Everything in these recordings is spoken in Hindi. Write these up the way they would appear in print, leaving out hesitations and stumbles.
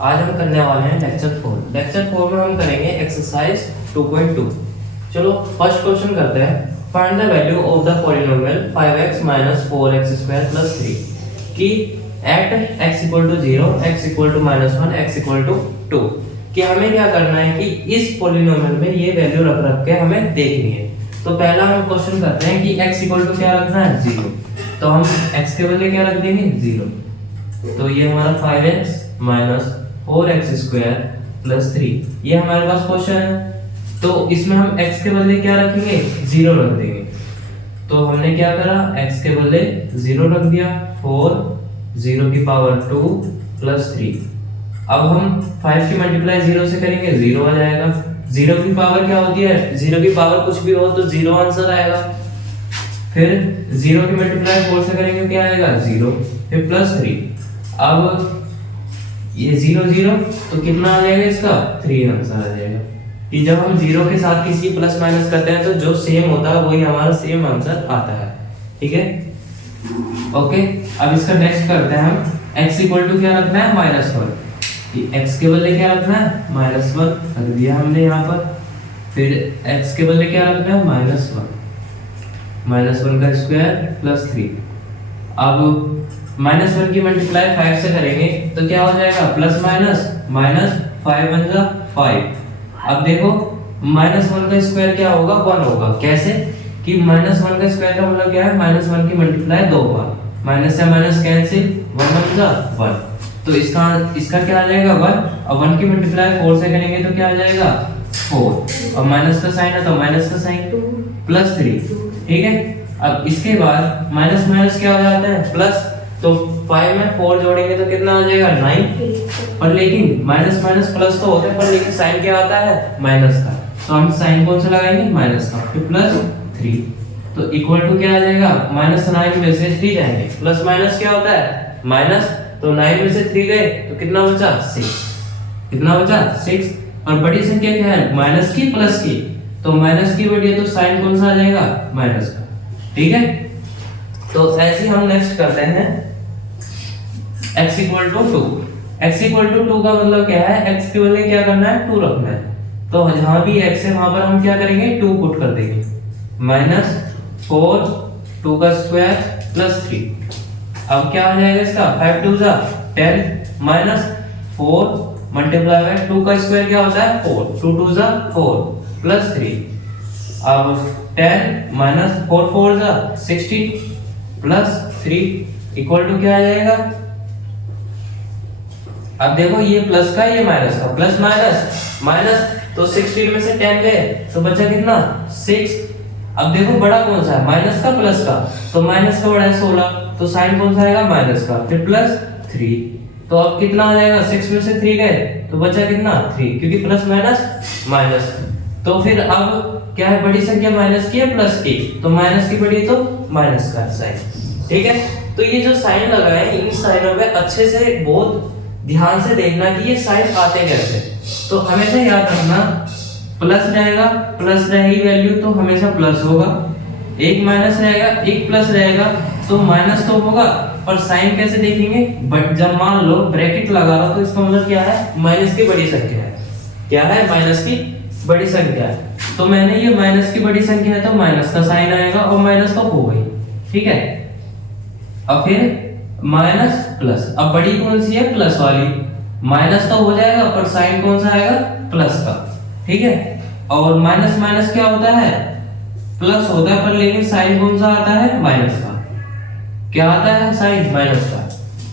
आज हम करने वाले हैं लेक्चर 4 में हम करेंगे एक्सरसाइज 2.2। चलो फर्स्ट क्वेश्चन करते हैं। Find the value of the polynomial 5x - 4x² + 3 कि एट x = 0, x = -1, x = 2 कि हमें क्या करना है कि इस पॉलिनोमियल में ये वैल्यू रख के हमें देखनी है। तो पहला हम क्वेश्चन करते हैं कि x = क्या रखना है 0, तो हम x के बदले क्या रख देंगे 0। तो ये हमारा 5x - 4x² + 3 ये हमारे पास क्वेश्चन है। तो इसमें हम x के बदले क्या रखेंगे 0 रख देंगे। तो हमने क्या करा x के बदले 0 रख दिया 4 0 की पावर 2 + 3। अब हम 5 की मल्टीप्लाई 0 से करेंगे 0 आ जाएगा। 0 की पावर क्या होती है 0 की पावर कुछ भी हो तो 0 आंसर आएगा। फिर 0 की मल्टीप्लाई 4 से करेंगे क्या आएगा 0, फिर +3। अब ये 0 0 तो कितना आ जाएगा इसका 3 आंसर आ जाएगा। कि जब हम 0 के साथ किसी प्लस माइनस करते हैं तो जो सेम होता है वही हमारा सेम आंसर आता है। ठीक है ओके। अब इसका नेक्स्ट करते हैं हम। x = क्या रखना है -1 कि x के बदले क्या रखना है -1 रख दिया हमने यहाँ पर। फिर x के बदले क्या रखना है -1 का स्क्वायर + 3। अब -1 की मल्टीप्लाई 5 से करेंगे तो क्या हो जाएगा प्लस माइनस -5 बन जा 5। अब देखो -1 का स्क्वायर क्या होगा 1 होगा। कैसे कि -1 का स्क्वायर का मतलब क्या है -1 की मल्टीप्लाई 2 बार, माइनस से माइनस कैंसिल 1 बन जा 1। तो इसका क्या आ जाएगा 1। अब 1 की मल्टीप्लाई 4 से करेंगे तो क्या आ जाएगा 4। अब माइनस का साइन है तो माइनस का साइन +3। ठीक है। अब इसके बाद माइनस माइनस क्या हो जाता है प्लस। तो 5 में 4 जोड़ेंगे तो कितना आ जाएगा 9। पर लेकिन माइनस माइनस प्लस तो होता है पर लेकिन साइन क्या आता है माइनस का। तो हम साइन कौन सा लगाएंगे माइनस का। फिर +3 तो इक्वल टू क्या आ जाएगा -9 में से 3 जाएंगे। प्लस माइनस क्या होता है माइनस। तो 9 में से 3 गए तो कितना बचा 6। कितना बचा 6। और बड़ी संख्या क्या है माइनस की प्लस की। तो माइनस की बड़ी है तो साइन कौन सा आ जाएगा माइनस का। ठीक है। तो ऐसे हम नेक्स्ट करते हैं x = 2। x = 2 का मतलब क्या है x के बदले क्या करना है 2 रखना है। तो जहां भी x है वहां पर हम क्या करेंगे 2 पुट कर देंगे। -4 2 का स्क्वायर + 3। अब क्या आ जाएगा इसका 5 2 10 -4 मल्टीप्लाई बाय 2 का स्क्वायर क्या होता है 4 2 2 4 + 3। अब 10 - 4 4 16 + 3 इक्वल टू क्या आ जाएगा। अब देखो ये प्लस का ये माइनस का प्लस माइनस तो 16 में से 10 गए तो बचा कितना 6। अब देखो बड़ा कौन सा है माइनस का प्लस का। तो माइनस का बड़ा है 16 तो साइन कौन सा आएगा माइनस का। फिर +3 तो अब कितना आ जाएगा 6 में से 3 गए तो बचा कितना 3 क्योंकि प्लस माइनस। तो फिर अब क्या है बड़ी संख्या माइनस की है प्लस की। तो माइनस की बड़ी तो माइनस का साइन। ठीक है। तो ये जो साइन लगाए इन साइनों में अच्छे से बहुत ध्यान से देखना कि ये साइन आते कैसे। तो हमेशा याद रखना प्लस रहेगा प्लस रहेगी वैल्यू तो हमेशा प्लस होगा। एक माइनस रहेगा एक प्लस रहेगा तो माइनस तो होगा। पर साइन कैसे देखेंगे बट जब मान लो ब्रैकेट लगा रहा तो इसका मतलब क्या है माइनस की बड़ी संख्या है। क्या है माइनस की बड़ी संख्या है। तो मैंने ये माइनस की बड़ी संख्या है तो माइनस का साइन आएगा और माइनस तो हो गई। ठीक है। अब फिर माइनस प्लस। अब बड़ी कौन सी है प्लस वाली। माइनस तो हो जाएगा पर साइन कौन सा आएगा प्लस का। ठीक है। और माइनस माइनस क्या होता है प्लस होता है पर लेकिन साइन कौन सा आता है माइनस का। क्या आता है साइन माइनस का।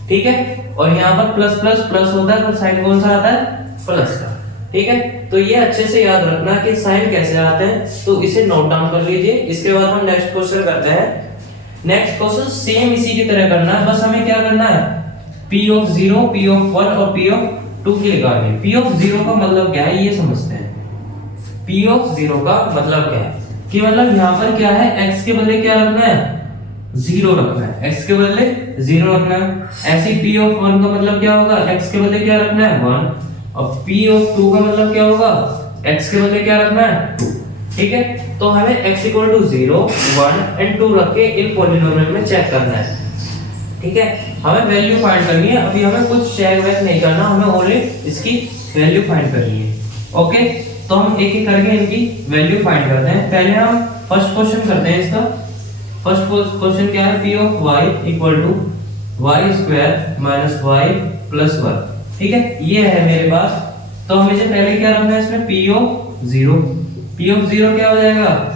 ठीक है। और यहाँ पर प्लस प्लस प्लस होता है पर साइन कौन सा आता है प्लस का। ठीक है। तो ये अच्छे से याद रखना कि साइन कैसे आते हैं। तो इसे नोट डाउन कर लीजिए। इसके बाद हम नेक्स्ट क्वेश्चन करते हैं। नेक्स्ट क्वेश्चन सेम इसी की तरह करना है बस हमें क्या करना है P(0), P(1) और P(2) की निकालनी है। P(0) का मतलब क्या है ये समझते हैं। P(0) का मतलब क्या है कि मतलब यहाँ पर क्या है x के बदले क्या रखना है 0 रखना है। x के बदले 0 रखना है। ऐसे P(1) का मतलब क्या होगा x के बदले क्या रखना है 1। और P(2) का मतलब क्या होगा x के बदले क्या रखना है 2। ठीक है। तो हमें x = 0 1 और 2 रख के इन पॉलिनोमियल में चेक करना है। ठीक है, हमें वैल्यू फाइंड करनी है, अभी हमें कुछ चेक वेक नहीं करना, हमें ओनली इसकी वैल्यू फाइंड करनी है। ओके, तो हम एक एक करके इनकी वैल्यू फाइंड करते हैं। पहले हम फर्स्ट क्वेश्चन करते हैं इसका। फर्स्ट क्वेश्चन क्या है, p of y equal to y square minus y plus 1। ठीक है, ये है मेरे पास। तो हमें से पहले क्या रखना है इसमें, P of zero. P of zero क्या हो जाएगा,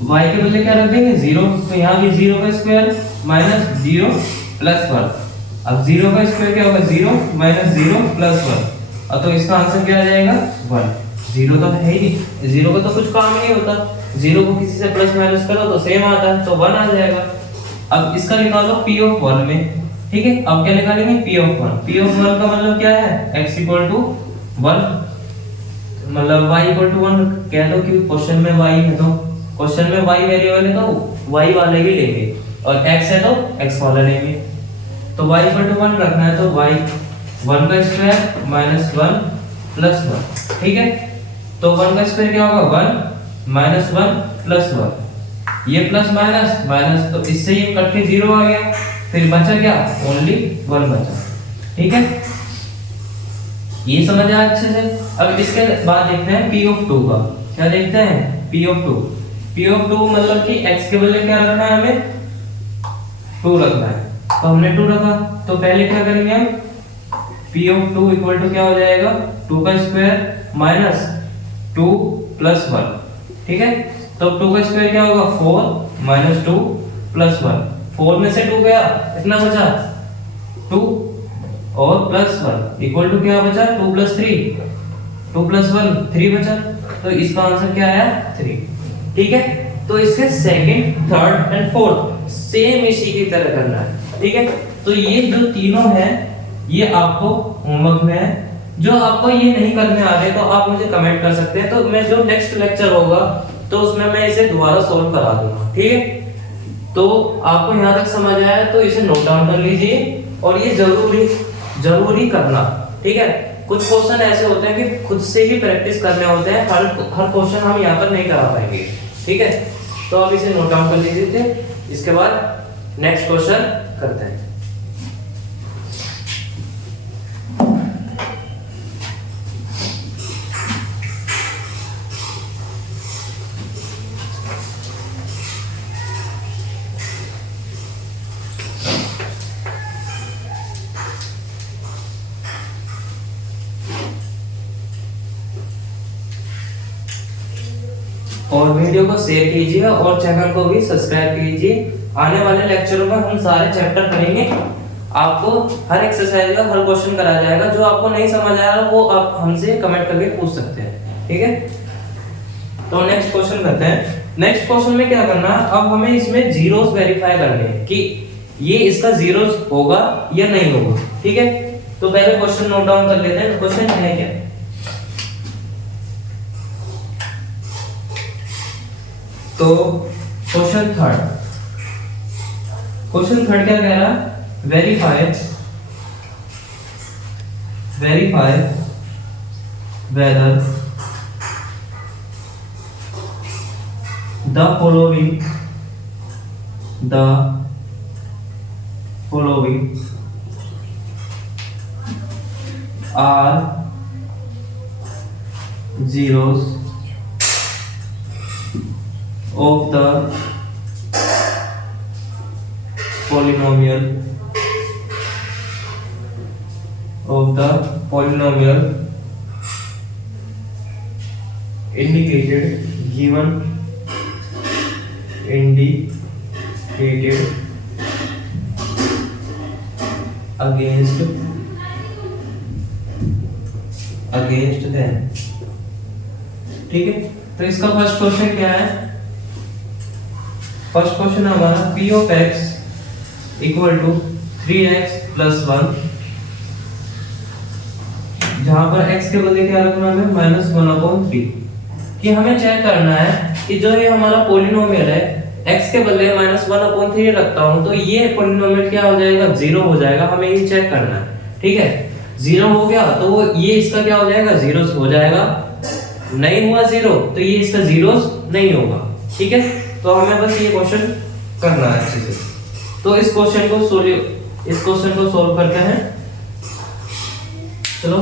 y के बदले क्या रख देंगे, जीरो। तो यहाँ भी जीरो का स्क्वायर माइनस जीरो प्लस 1। अब जीरो का स्क्वायर क्या होगा, जीरो माइनस जीरो प्लस 1। अब तो इसका आंसर क्या आ जाएगा, 1। जीरो तो है ही नहीं, जीरो का तो कुछ काम नहीं होता, जीरो को किसी से प्लस माइनस करो तो सेम आता है, तो 1 आ जाएगा। अब इसका निकालो पी ऑफ 1 में। ठीक है, अब क्या निकालेंगे, पी ऑफ 1। पी ऑफ 1 का मतलब क्या है, x इक्वल टू 1, मतलब y इक्वल टू 1 कह दो कि क्वेश्चन में y है, तो क्वेश्चन में y वेरिएबल है तो y वाले ही लेंगे, और x है तो x वाला लेंगे। तो y इक्वल टू 1 रखना है, तो y 1 का स्क्वायर माइनस 1 प्लस 1। ठीक है, तो 1 का स्क्वायर क्या होगा, 1 माइनस 1 प्लस 1। ये प्लस माइनस माइनस, तो इससे ये कट के 0 आ गया, फिर बचा क्या, ओनली 1 बचा। ठीक है, ये समझ आया अच्छे से। अब इसके बाद देखते हैं पी ऑफ 2 का। क्या देखते हैं, पी ऑफ 2। पी ऑफ 2 मतलब कि x के बदले क्या रखना है, हमें 2 रखना है, तो हमने 2 रखा। तो पहले क्या करेंगे हम, पी ऑफ 2 इक्वल टू क्या हो जाएगा, 2 का स्क्वायर माइनस 2 प्लस 1। ठीक है, तो 2 का स्क्वायर क्या होगा, 4 माइनस 2 प्लस 1। 4 में से 2 गया, कितना बचा, 2 और प्लस 1 इक्वल टू क्या बचा, 2 प्लस 3, 2 प्लस 1 3 बचा। तो इसका आंसर क्या आया, 3। ठीक है, तो इसके second, third and fourth same इसी की तरह करना है। ठीक है, तो ये जो तीनों हैं ये आपको होमवर्क में है। जो आपको ये नहीं करने आ रहे तो आप मुझे कमेंट कर सकते हैं, तो मैं जो नेक्स्ट लेक्चर होगा तो उसमें मैं इसे दोबारा सॉल्व करा दूंगा। ठीक है, तो आपको यहाँ तक समझ आया तो इसे नोट डाउन कर लीजिए, और ये जरूरी करना। ठीक है, कुछ क्वेश्चन ऐसे होते हैं कि खुद से ही प्रैक्टिस करने होते हैं, हर क्वेश्चन हम यहाँ पर नहीं करा पाएंगे। ठीक है, तो अब इसे नोट डाउन कर लीजिए, इसके बाद नेक्स्ट क्वेश्चन करते हैं। और वीडियो को शेयर कीजिए और चैनल को भी सब्सक्राइब कीजिए। आने वाले लेक्चरों में हम सारे चैप्टर करेंगे, आपको हर एक्सरसाइज का हर क्वेश्चन कराया जाएगा। जो आपको नहीं समझ आया वो आप हमसे कमेंट करके पूछ सकते हैं। ठीक है, तो नेक्स्ट क्वेश्चन करते हैं। नेक्स्ट क्वेश्चन में क्या करना है, अब हमें इसमें जीरोस वेरीफाई करने हैं कि ये इसका जीरोस होगा या नहीं होगा। ठीक है, तो पहले क्वेश्चन नोट डाउन कर लेते हैं। क्वेश्चन है क्या, तो क्वेश्चन थर्ड क्या कह रहा है, verify whether the following are zeros of the polynomial indicated against them। ठीक है, तो इसका फर्स्ट क्वेश्चन क्या है, फर्स्ट क्वेश्चन हमारा p of x equal to 3x plus 1, जहां पर x के बदले क्या रखना है, -1/3। कि हमें चेक करना है कि जो ये हमारा पॉलिनोमियल है x के बदले -1/3 रखता हूं तो ये पॉलिनोमियल क्या हो जाएगा, 0 हो जाएगा। हमें ये चेक करना है। ठीक है, 0 हो गया तो वो ये इसका क्या हो जाएगा, 0 हो जाएगा। नहीं हुआ 0 तो ये इसका 0 नहीं होगा। ठीक है, तो हमें बस ये क्वेश्चन करना है अच्छे से। तो इस क्वेश्चन को सोल्व करते हैं। चलो,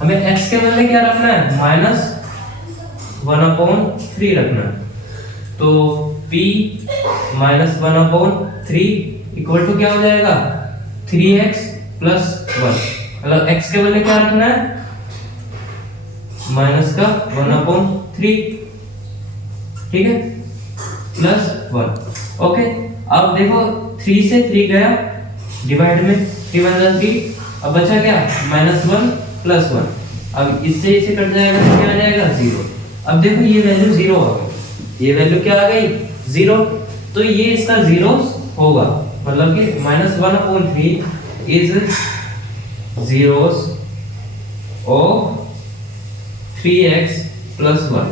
हमें x के बदले क्या रखना है, -1/3 रखना है। तो p -1/3 इक्वल टू क्या हो जाएगा, 3x + 1। मतलब x के बदले क्या रखना है, -1/3, ठीक है, +1। ओके, अब देखो 3 से 3 गया डिवाइड में, 3 × 3, अब बचा क्या, -1 + 1। अब इससे इसे कट जाएगा तो क्या आ जाएगा, 0। अब देखो ये वैल्यू 0 आ गई, ये वैल्यू क्या आ गई, 0। तो ये इसका 0 होगा, मतलब कि -1/3 इज zeros of 3x + 1,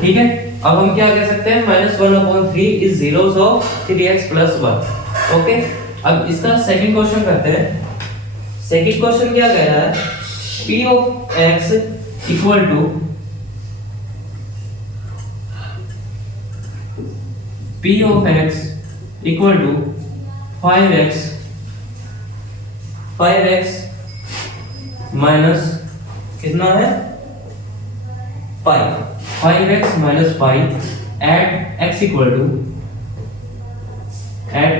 ठीक है। अब हम क्या कह सकते हैं, -1/3 is zeros of 3x + 1। Okay, अब इसका सेकंड क्वेश्चन करते हैं। सेकंड क्वेश्चन क्या कह रहा है, p of x equal to p of x equal to 5x minus कितना है, pi, 5x - pi at x equal to 4/5 at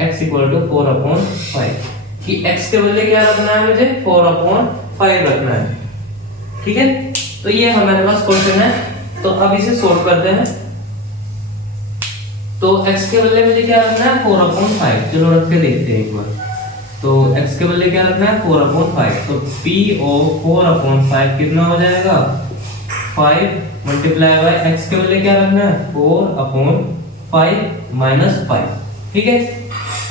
x equal to 4/5 कि x के बदले क्या रखना है, मुझे 4/5 रखना है, ठीक है। तो ये हमारे पास क्वेश्चन है, तो अब इसे सोल्व करते हैं। तो x के बदले मुझे क्या रखना है, 4/5। चलो रख के देखते हैं एक बार। तो x के बदले क्या रखना है, 4/5। तो p of 4/5 कितना हो जाएगा, 5 × x के बदले क्या रखना है, 4/5 - 5, ठीक है।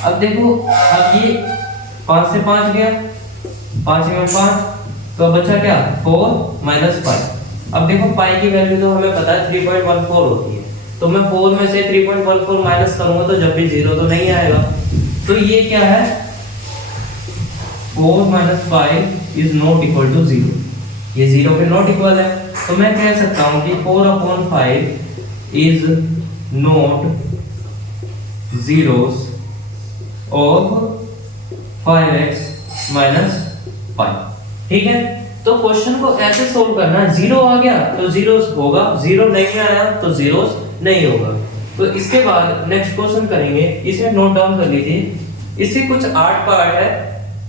अब देखो, अब ये 5 से 5 गया, 5 में 5, तो बचा क्या, 4 - 5। अब देखो पाई की वैल्यू तो हमें पता है 3.14 होती है, तो मैं 4 में से 3.14 माइनस करूंगा तो जब भी 0 तो नहीं आएगा। तो ये क्या है, 4 - 5 इज नॉट इक्वल टू 0, ये 0 के नॉट इक्वल है। तो मैं कह सकता हूं कि 4/5 is not zeros of 5x - 5, ठीक है। तो क्वेश्चन को ऐसे सोल्व करना है, 0 आ गया तो जीरोस होगा, 0 नहीं आया तो जीरोस नहीं होगा। तो इसके बाद नेक्स्ट क्वेश्चन करेंगे, इसे नोट डाउन कर लीजिए। इससे कुछ 8 पार्ट है,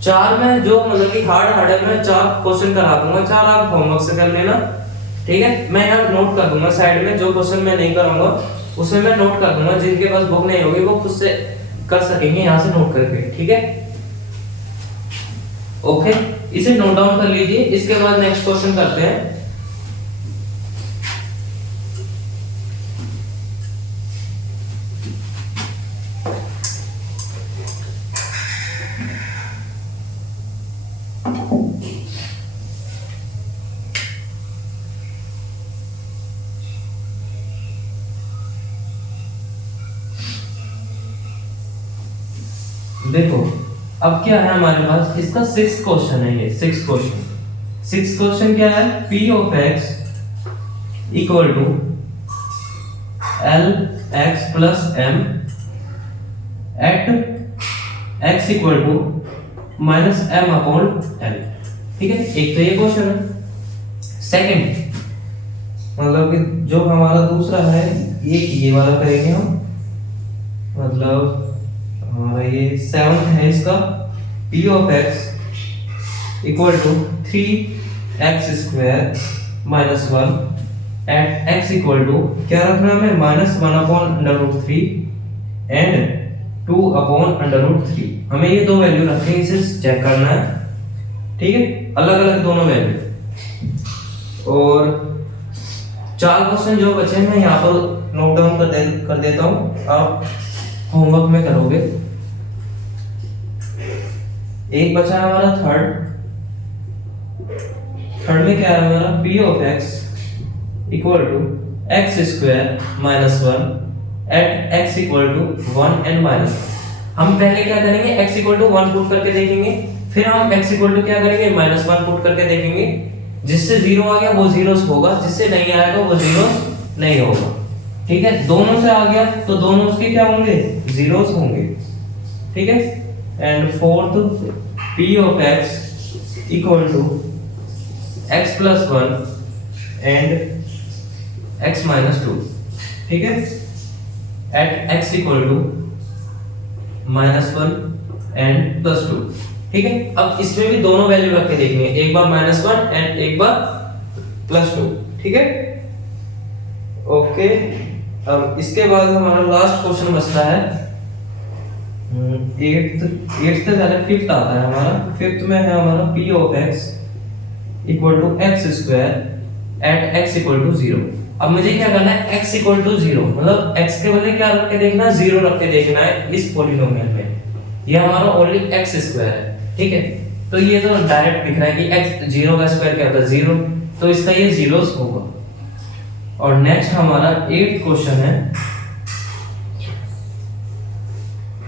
4 में जो मतलब कि हार्ड है, मैं 4 क्वेश्चन करा दूंगा, 4 आप होमवर्क से कर लेना, ठीक है। मैं यहाँ नोट कर दूंगा साइड में, जो क्वेश्चन मैं नहीं कराऊंगा उसमें मैं नोट कर दूंगा, जिनके पास बुक नहीं होगी वो खुद से कर सकेंगे यहाँ से नोट करके, ठीक है। ओके, इसे नोट डाउन कर लीजिए। इसके बाद नेक्स्ट क्वेश्चन करते हैं। देखो अब क्या है हमारे पास, इसका 6th क्वेश्चन है, ये 6th क्वेश्चन क्या है, p of x equal to lx plus m at x equal to minus m upon l, ठीक है। एक तो ये क्वेश्चन है। सेकंड मतलब कि जो हमारा दूसरा है, ये वाला करेंगे हम, मतलब हमारा ये 7th है, इसका p of x equal to 3x² minus 1 at x equal to क्या रखना है हमें, -1/√3 एंड 2/√3। हमें ये दो वैल्यू रखनी है, इसे चेक करना है, ठीक है, अलग अलग दोनों वैल्यू। और 4 क्वेश्चन जो बचे हैं मैं यहाँ पर नोट डाउन कर देता हूँ, आप होमवर्क में करोगे। एक बचा है हमारा थर्ड में क्या है हमारा, p of x equal to x² minus 1 at x equal to 1 and minus. हम पहले क्या करेंगे, x इक्वल टू 1 पुट करके देखेंगे, फिर हम x इक्वल टू क्या करेंगे, -1 पुट करके देखेंगे, जिससे 0 आ गया वो जीरोस होगा, जिससे नहीं आएगा वो जीरोस नहीं होगा। ठीक है, दोनों से आ गया तो दोनों उसके क्या होंगे, जीरोस होंगे। ठीक है, and fourth p of x equal to x plus 1 and x minus 2। ठीक है, at x equal to -1 and +2। ठीक है, अब इसमें भी दोनों वैल्यू रख के देखनी है, एक बार -1 एंड एक बार +2। ठीक है, ओके। अब इसके बाद हमारा लास्ट क्वेश्चन बचता है 8th से पहले 5th आता है हमारा। 5th में है हमारा p of x equal to x square at x equal to 0। अब मुझे क्या करना है, x इक्वल टू 0 मतलब x के बदले क्या रख के देखना है, 0 रख के देखना है इस पॉलिनोमियल में। ये हमारा ओनली x स्क्वायर है। ठीक है, तो ये तो डायरेक्ट दिख रहा है कि x 0 का स्क्वायर क्या होता है, 0, तो इसका ये जीरोस होगा। और नेक्स्ट हमारा 8th क्वेश्चन है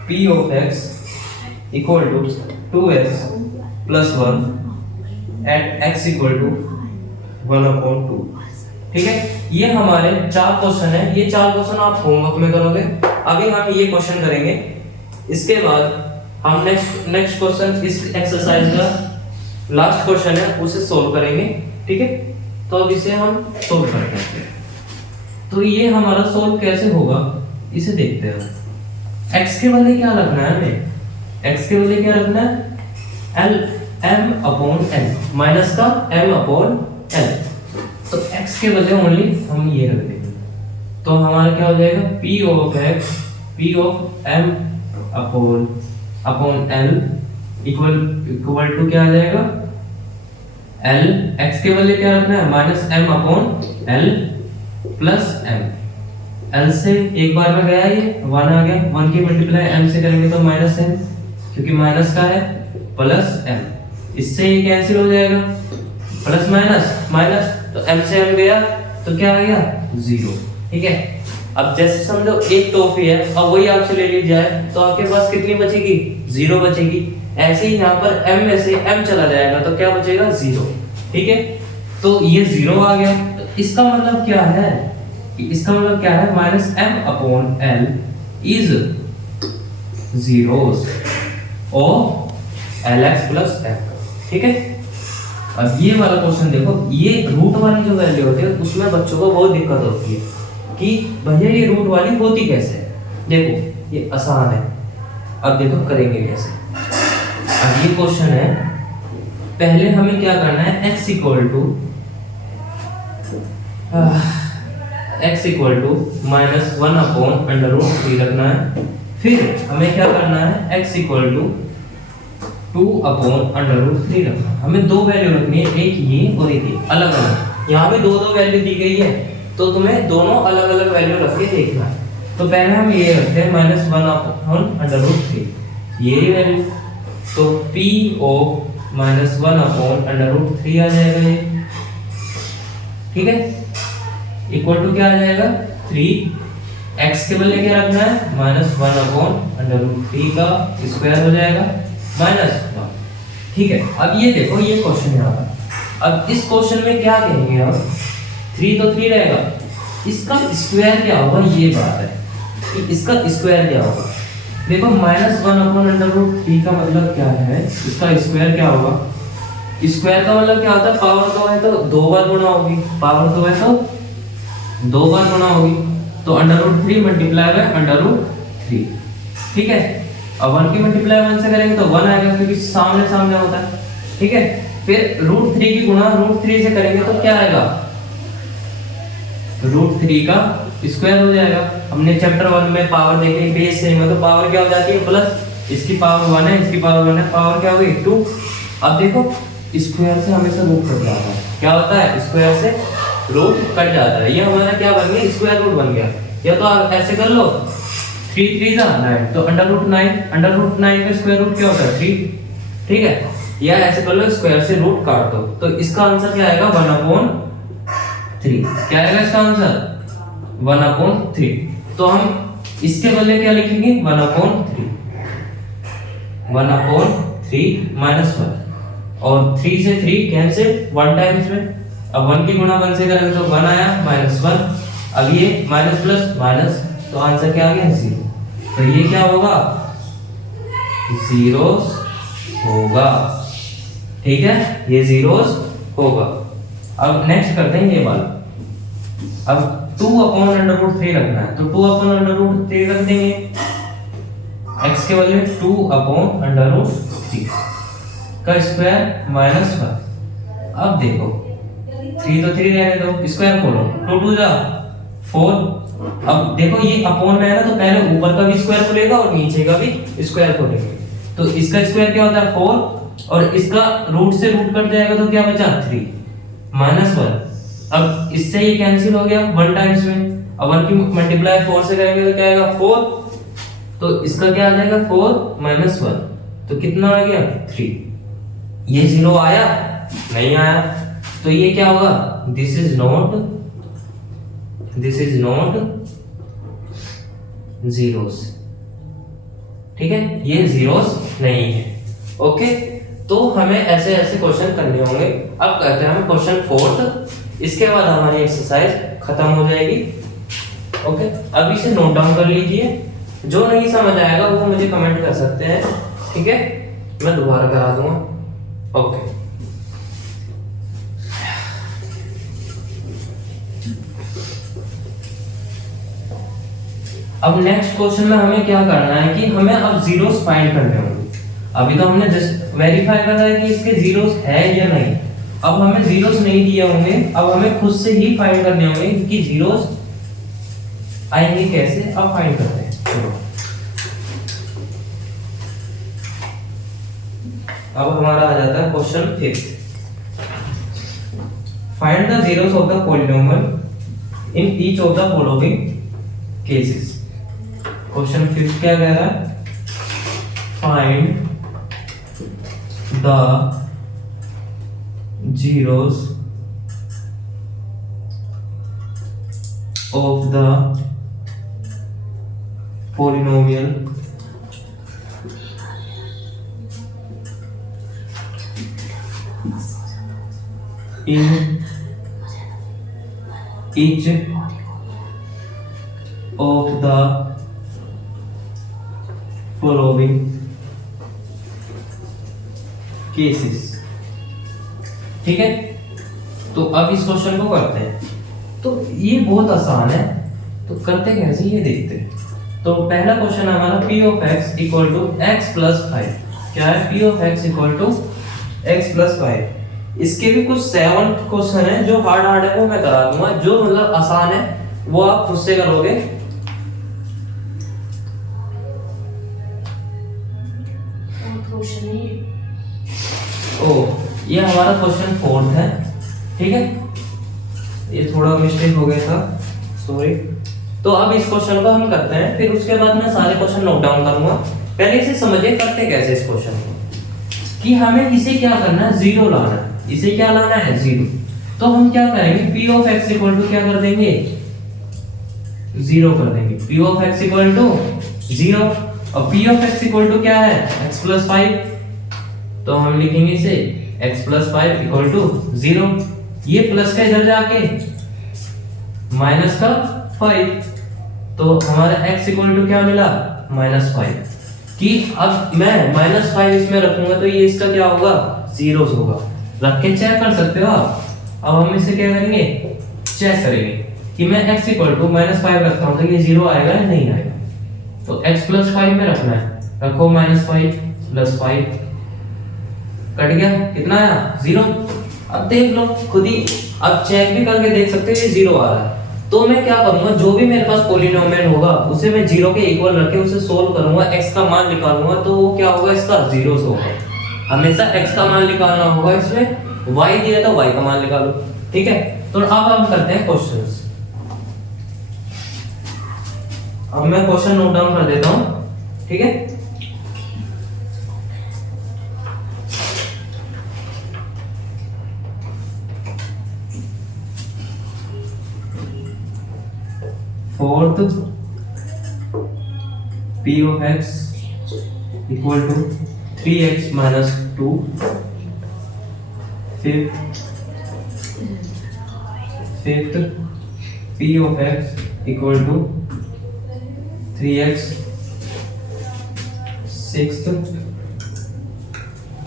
p of x equal to 2x plus 1 at x equal to 1/2। ठीक है, ये हमारे 4 क्वेश्चन है। ये 4 क्वेश्चन आप होमवर्क में करोगे। अभी हम ये क्वेश्चन करेंगे, इसके बाद हम नेक्स्ट क्वेश्चन इस एक्सरसाइज का लास्ट क्वेश्चन है उसे सोल्व करेंगे। ठीक है, तो अब इसे हम सोल्व करते हैं। तो ये हमारा सोल्व कैसे होगा इसे देखते हैं। x के बदले क्या रखना है हमें, x के बदले क्या रखना है, l m/n माइनस का m/n। तो x के बदले ओनली हम ये रख देंगे, तो हमारा क्या हो जाएगा, p of x p of m/l equal to क्या आ जाएगा, l x के बदले क्या रखना है, -m/l प्लस m। l से एक बार में गया ये 1 आ गया, 1 की मल्टीप्लाई m से करेंगे तो -m, क्योंकि माइनस का है, प्लस m, इससे ये कैंसिल हो जाएगा, प्लस माइनस तो m से m गया तो क्या आ गया, 0। ठीक है, अब जैसे समझो एक टॉफी है, अब वही आपसे ले ली जाए तो आपके पास कितनी बचेगी, 0 बचेगी। ऐसे ही यहाँ पर m में से m चला जाएगा तो क्या बचेगा, 0। ठीक है, तो ये 0 आ गया। तो इसका मतलब क्या है, इसका मतलब क्या है, -m/l is zeros of lx plus m। ठीक है, अब ये वाला क्वेश्चन देखो, ये रूट वाली जो वैल्यू होती है उसमें बच्चों को बहुत दिक्कत होती है कि भैया ये रूट वाली होती कैसे है। देखो ये आसान है, अब देखो करेंगे कैसे। अब ये क्वेश्चन है, पहले हमें क्या करना है, x इक्वल टू -1/√3 रखना है। फिर हमें क्या करना है, x इक्वल टू 2/√3 रखना है। हमें दो वैल्यू रखनी है, एक ये और एक ये, अलग अलग। यहाँ पे दो वैल्यू दी गई है तो तुम्हें दोनों अलग अलग वैल्यू रख के देखना है। तो पहले हम ये रखते हैं -1/√3, ये वैल्यू, तो p ऑफ -1/√3 आ जाएगा ये। ठीक है, इक्वल टू क्या आ जाएगा, 3। x के बदले क्या रखना है, -1/√3 का स्क्वायर हो जाएगा -1। ठीक है, अब ये देखो ये क्वेश्चन यहाँ पर। अब इस क्वेश्चन में क्या कहेंगे हम, 3 तो 3 रहेगा, इसका स्क्वायर क्या होगा, ये बात है कि इसका स्क्वायर क्या होगा। देखो -1/√3 का मतलब क्या है, इसका स्क्वायर क्या होगा। स्क्वायर का मतलब क्या होता है, पावर 2 है तो 2 बार गुणा होगी, पावर 2 है तो 2 बार गुणा होगी, तो √3 मल्टीप्लाई बाय √3। ठीक है, अब 1 की मल्टीप्लाई 1 से करेंगे तो 1 आएगा, क्योंकि सामने सामने होता है। ठीक है, फिर √3 की गुणा √3 से करेंगे तो क्या आएगा, √3 का स्क्वायर हो जाएगा। हमने चैप्टर 1 में पावर देखी, बेस सेम है तो पावर क्या हो जाती है, प्लस, इसकी पावर 1 है, इसकी पावर 1 है, पावर क्या होगी, 2। अब देखो स्क्वायर से हमेशा रूट कट जाता है, क्या होता है, स्क्वायर से रूट कट जाता है। ये हमारा क्या बन गया, स्क्वायर रूट बन गया। या तो आप ऐसे कर लो, 3 3 जा 9, तो √9 का स्क्वायर रूट क्या होता है, 3। ठीक है, या ऐसे कर लो, स्क्वायर से रूट काट दो, तो इसका आंसर क्या आएगा, 1/3। क्या आएगा इसका आंसर, 1/3। तो हम इसके बदले क्या लिखेंगे, 1/3 3 माइनस 1 और 3 से 3 कैंसिल 1 टाइम्स में। अब 1 की गुणा 1 से करेंगे तो 1 आया माइनस 1। अब ये माइनस प्लस माइनस तो आंसर क्या आ गया 0। तो ये क्या होगा जीरोस होगा। ठीक है ये जीरोस होगा। अब नेक्स्ट करते हैं ये वाला। अब 2/√3 रखना है तो 2/√3 रख देंगे। x के बदले 2/√3 का स्क्वायर माइनस 1। अब देखो 3 तो 3 रहने दो, स्क्वायर खोलो 2 2 जा 4। अब देखो ये अपॉन में है ना तो पहले ऊपर का भी स्क्वायर खोलेगा और नीचे का भी स्क्वायर खोलेंगे। तो इसका स्क्वायर क्या होता है 4 और इसका रूट से रूट कट जाएगा तो क्या बचा 3 माइनस 1। अब इससे ये कैंसिल हो गया 1 टाइम्स में। अब 1 की मल्टीप्लाई 4 से करेंगे तो क्या आएगा 4। तो इसका क्या आ जाएगा 4 माइनस 1 तो कितना आ गया 3। ये 0 आया नहीं आया तो ये क्या होगा दिस इज नॉट जीरोस। ठीक है ये जीरोस नहीं है। ओके तो हमें ऐसे ऐसे क्वेश्चन करने होंगे। अब करते हैं हम क्वेश्चन 4। इसके बाद हमारी एक्सरसाइज खत्म हो जाएगी। ओके अब इसे नोट डाउन कर लीजिए। जो नहीं समझ आएगा वो मुझे कमेंट कर सकते हैं। ठीक है मैं दोबारा करा दूंगा। ओके अब नेक्स्ट क्वेश्चन में हमें क्या करना है कि हमें अब जीरोस फाइंड करने होंगे। अभी तो हमने जस्ट वेरीफाई करा है कि इसके जीरोस है या नहीं। अब हमें जीरोस नहीं दिए होंगे, अब हमें खुद से ही फाइंड करने होंगे कि जीरोस आएंगे कैसे। अब फाइंड करते हैं। चलो अब हमारा आ जाता है question 5। Find the zeros of the polynomial in each of the following cases. Question 5 क्या कह रहा है find the zeros of the polynomial in each of the following cases। ठीक है तो अब इस क्वेश्चन को करते हैं। तो ये बहुत आसान है तो करते कैसे ये देखते हैं। तो पहला क्वेश्चन हमारा p of x equal to x plus 5 क्या है p of x equal to x plus 5। इसके भी कुछ 7 क्वेश्चन है जो हार्ड है वो मैं करा दूंगा। जो मतलब आसान है वो आप खुद से करोगे। ये हमारा क्वेश्चन 4 है। ठीक है ये थोड़ा मिस्टेक हो गया था सॉरी। तो अब इस क्वेश्चन को हम करते हैं फिर उसके बाद मैं सारे क्वेश्चन नोट डाउन करूंगा। पहले इसे समझिए करते कैसे इस क्वेश्चन को कि हमें इसे क्या करना है 0 लाना है। इसे क्या लाना है 0। तो हम क्या करेंगे p of x equal to क्या कर देंगे 0 कर देंगे। p of x equal to 0 और p of x equal to क्या है x plus 5 तो हम लिखेंगे इसे x plus 5 इक्वल टू 0। ये प्लस का इधर जाके माइनस का 5 तो हमारा x इक्वल टू क्या मिला -5 कि अब मैं -5 इसमें रखूंगा तो ये इसका क्या होगा जीरोस होगा। रख के चेक कर सकते हो आप। अब हम इसे क्या करेंगे चेक करेंगे कि मैं x इक्वल टू -5 रखता हूं तो ये 0 आएगा या नहीं आएगा। तो x plus 5 में रखना है रखो -5 + 5 कट गया कितना आया 0। अब देख लो खुद ही अब चेक भी करके देख सकते हो ये 0 आ रहा है। तो मैं क्या करूंगा जो भी मेरे पास पॉलिनोमियल होगा उसे मैं 0 के इक्वल रख के उसे सोल्व करूंगा x का मान निकालूंगा तो वो क्या होगा इसका जीरोस होगा। हमेशा x का मान निकालना होगा इसमें y दिया तो y का मान निकालो। ठीक है तो अब हम करते हैं क्वेश्चंस। अब मैं क्वेश्चन नोट डाउन कर देता हूं। ठीक है fourth p of x equal to 3x minus 2, fifth p of x equal to 3x, sixth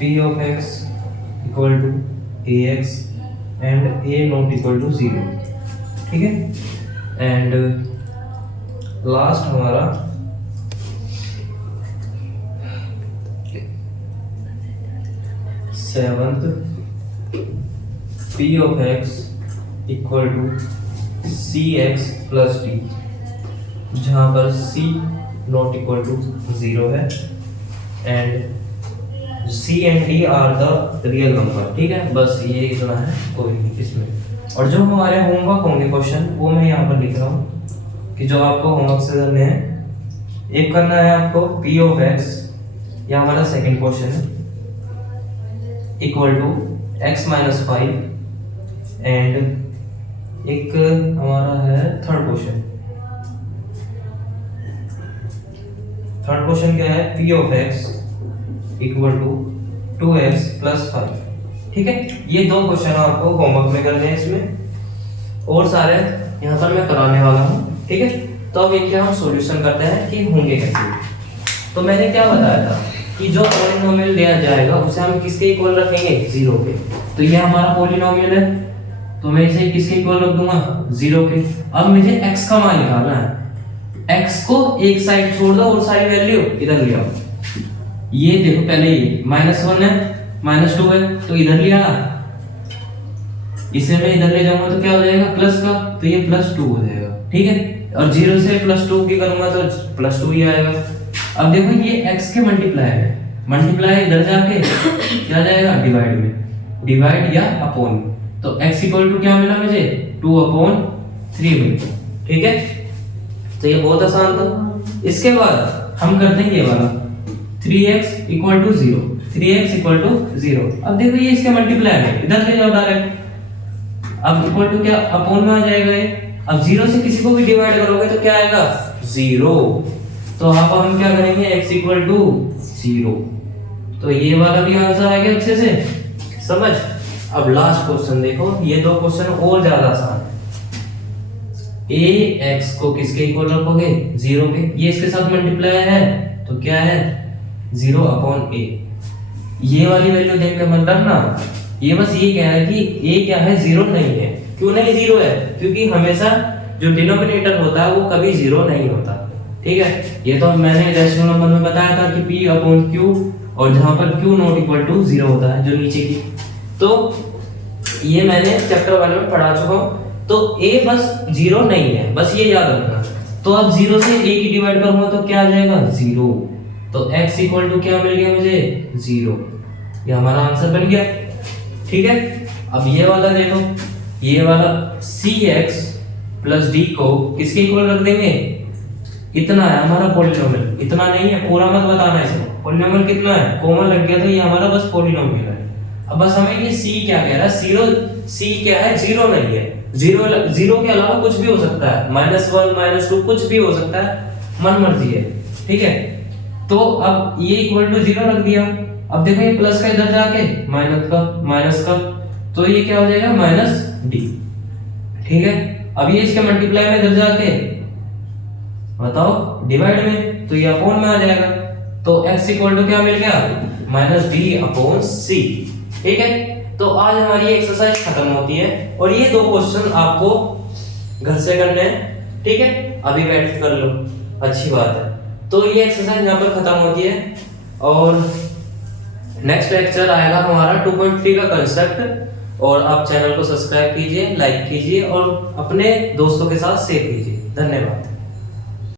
p of x equal to ax and a not equal to 0, ठीक है। एंड लास्ट हमारा seventh p of x equal to c x plus d, जहाँ पर c नॉट इक्वल टू 0 है and c and d are the real number, ठीक है। बस ये इतना है, कोई नहीं इसमें। और जो हमारे होमवर्क होंगे क्वेश्चन, वो मैं यहाँ पर लिख रहा हूँ कि जो आपको होमवर्क से करने हैं। एक करना है आपको p ऑफ x, ये हमारा सेकंड क्वेश्चन है, equal to x minus 5 and एक हमारा है थर्ड क्वेश्चन। थर्ड क्वेश्चन क्या है, p of x equal to 2x plus 5, ठीक है। ये दो क्वेश्चन आपको होमवर्क में करने हैं इसमें, और सारे यहाँ पर मैं कराने वाला हूँ, ठीक है। तो अब इनके हम सॉल्यूशन करते हैं कि होंगे कैसे। तो मैंने क्या बताया था कि जो पॉलिनोमियल दिया जाएगा उसे हम किसके इक्वल रखेंगे, 0 के। तो ये हमारा पॉलिनोमियल है, तो मैं इसे किसके इक्वल रख दूंगा, 0 के। अब मुझे x का मान निकालना है, x को एक साइड छोड़ दो और सारी वैल्यू इधर ले आओ। ये देखो पहले ये -1 है, -2 है, तो इधर ले आ, इसे मैं इधर ले जाऊंगा तो क्या हो जाएगा, प्लस का, तो ये +2 हो जाएगा, ठीक है। और 0 से +2 की करूंगा तो +2 ही आएगा। अब देखो ये x के मल्टीप्लाई है, मल्टीप्लाई इधर जाके क्या जाएगा, डिवाइड में, डिवाइड या अपॉन। तो x इक्वल टू क्या मिला मुझे, 2/3 मिला, ठीक है। तो ये बहुत आसान था। इसके बाद हम करते हैं ये वाला 3x equal to 0, 3x equal to 0। अब देखो ये इसके मल्टीप्लाई है, इधर ले जाओ डायरेक्ट। अब इक्वल टू क्या, अपॉन में आ जाएगा ये। अब 0 से किसी को भी डिवाइड करोगे तो क्या आएगा, 0। तो अब हम क्या करेंगे, x इक्वल टू 0। तो ये वाला भी आंसर आ गया अच्छे से, समझ। अब लास्ट क्वेश्चन देखो, ये दो क्वेश्चन और ज्यादा आसान है। ax को किसके इक्वल रखोगे, 0 के। ये इसके साथ मल्टीप्लाई है तो क्या है, 0/a। ये वाली वैल्यू देख के मत डरना, ये बस ये कह रहा है कि a क्या है, 0 नहीं है। क्यों नहीं 0 है, क्योंकि हमेशा जो डिनोमिनेटर होता है वो कभी 0 नहीं होता, ठीक है। ये तो मैंने रेशनल नंबर में बताया था कि p/q, और जहां पर q नॉट इक्वल टू 0 होता है, जो नीचे की, तो ये मैंने चैप्टर 1 में पढ़ा चुका हूं। तो a बस 0 नहीं है, बस ये याद रखना। तो अब 0 से a की डिवाइड करूंगा तो क्या आ जाएगा, 0। तो x इक्वल टू क्या मिल गया मुझे, 0। ये हमारा आंसर बन गया, ठीक है। अब ये वाला देखो, ये वाला cx प्लस d को किसके इक्वल रख देंगे, इतना है हमारा पॉलिनोमियल, इतना नहीं है, पूरा मत बताना इसको। पॉलिनोमियल कितना है, कॉमन लग गया तो ये हमारा बस पॉलिनोमियल है। अब बस हमें ये c क्या कह रहा है, c क्या है, 0 नहीं है। 0 के अलावा कुछ भी हो सकता है, -1 -2 कुछ भी हो सकता है, मन मर्जी है, ठीक है। तो अब ये इक्वल टू 0 रख दिया। अब देखो ये प्लस का इधर जाके माइनस का, तो ये क्या हो जाएगा, -d, ठीक है। अब ये इसके मल्टीप्लाई में इधर जाके बताओ डिवाइड में, तो ये अपॉन में आ जाएगा। तो x इक्वल टू क्या मिल गया, -d/c, ठीक है। तो आज हमारी एक्सरसाइज खत्म होती है, और ये दो क्वेश्चन आपको घर से करने हैं, ठीक है। अभी बैठ कर लो, अच्छी बात है। तो ये एक्सरसाइज यहाँ पर खत्म होती है, और नेक्स्ट लेक्चर आएगा हमारा 2.3 का कंसेप्ट। और आप चैनल को सब्सक्राइब कीजिए, लाइक कीजिए और अपने दोस्तों के साथ शेयर कीजिए। धन्यवाद।